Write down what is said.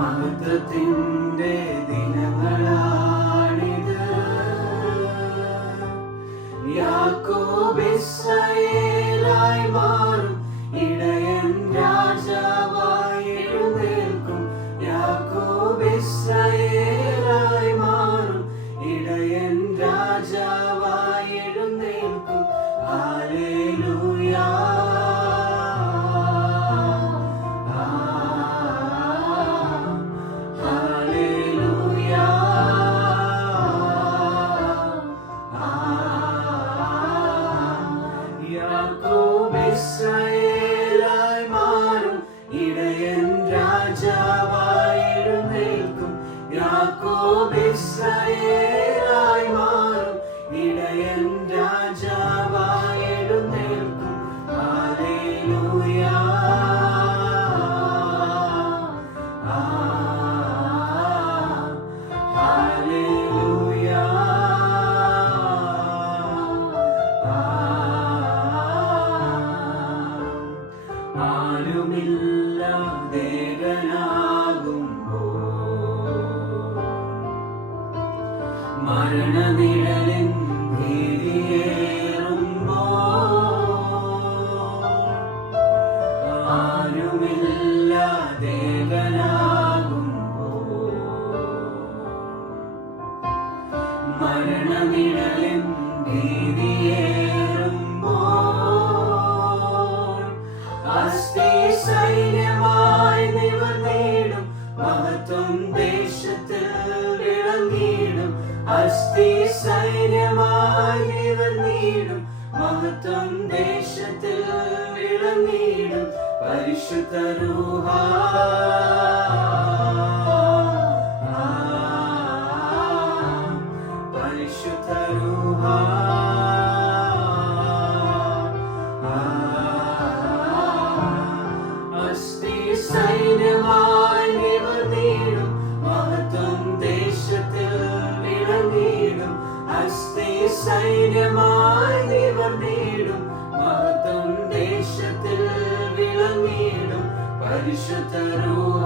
മഹത്വത്തിൻ്റെ ദിനങ്ങളാണിത്. യാക്കോബ് ഇസ്രായേലായി മാറും, ഇടയൻ രാജാവായി എഴുന്നേൽക്കും. യാക്കോബ് ഇസ്രായേലായി മാറും, ഇടയൻ രാജാവായി എഴുന്നേൽക്കും. ഹല്ലേലൂയ. യാക്കോബ് ഇസ്രായേലായി മാറും, ഇടയൻ രാജാവായി എഴുന്നേൽക്കും. യാക്കോബ് ഇസ്രായേലായി മാറും, ഇടയൻ രാജാവായി എഴുന്നേൽക്കും. ഹല്ലേലൂയ. ഹല്ലേലൂയ. മരണനിഴലിൻ ഭീതിയേറുമ്പോൾ, ആരുമില്ലാതേകനാകുമ്പോൾ, മരണനിഴലിൻ ഭീതിയേറുമ്പോൾ, അസ്ഥി സൈന്യമായി നിവർന്നിടും, മഹത്വം ദേശത്തിൽ വിളങ്ങിടും. അസ്ഥി സൈന്യമായി നിവർന്നിടും, മഹത്വം ദേശത്തിൽ വിളങ്ങിടും. പരിശുദ്ധ രൂഹ, പരിശുദ്ധ രൂഹ, അസ്ഥി സൈന്യമായി നിവർന്നിടും, മഹത്വം ദേശത്തിൽ വിളങ്ങിടും. അസ്ഥി സൈന്യമായി നിവർന്നിടും, മഹത്വം ദേശത്തിൽ വിളങ്ങിടും. പരിശുദ്ധ രൂഹ.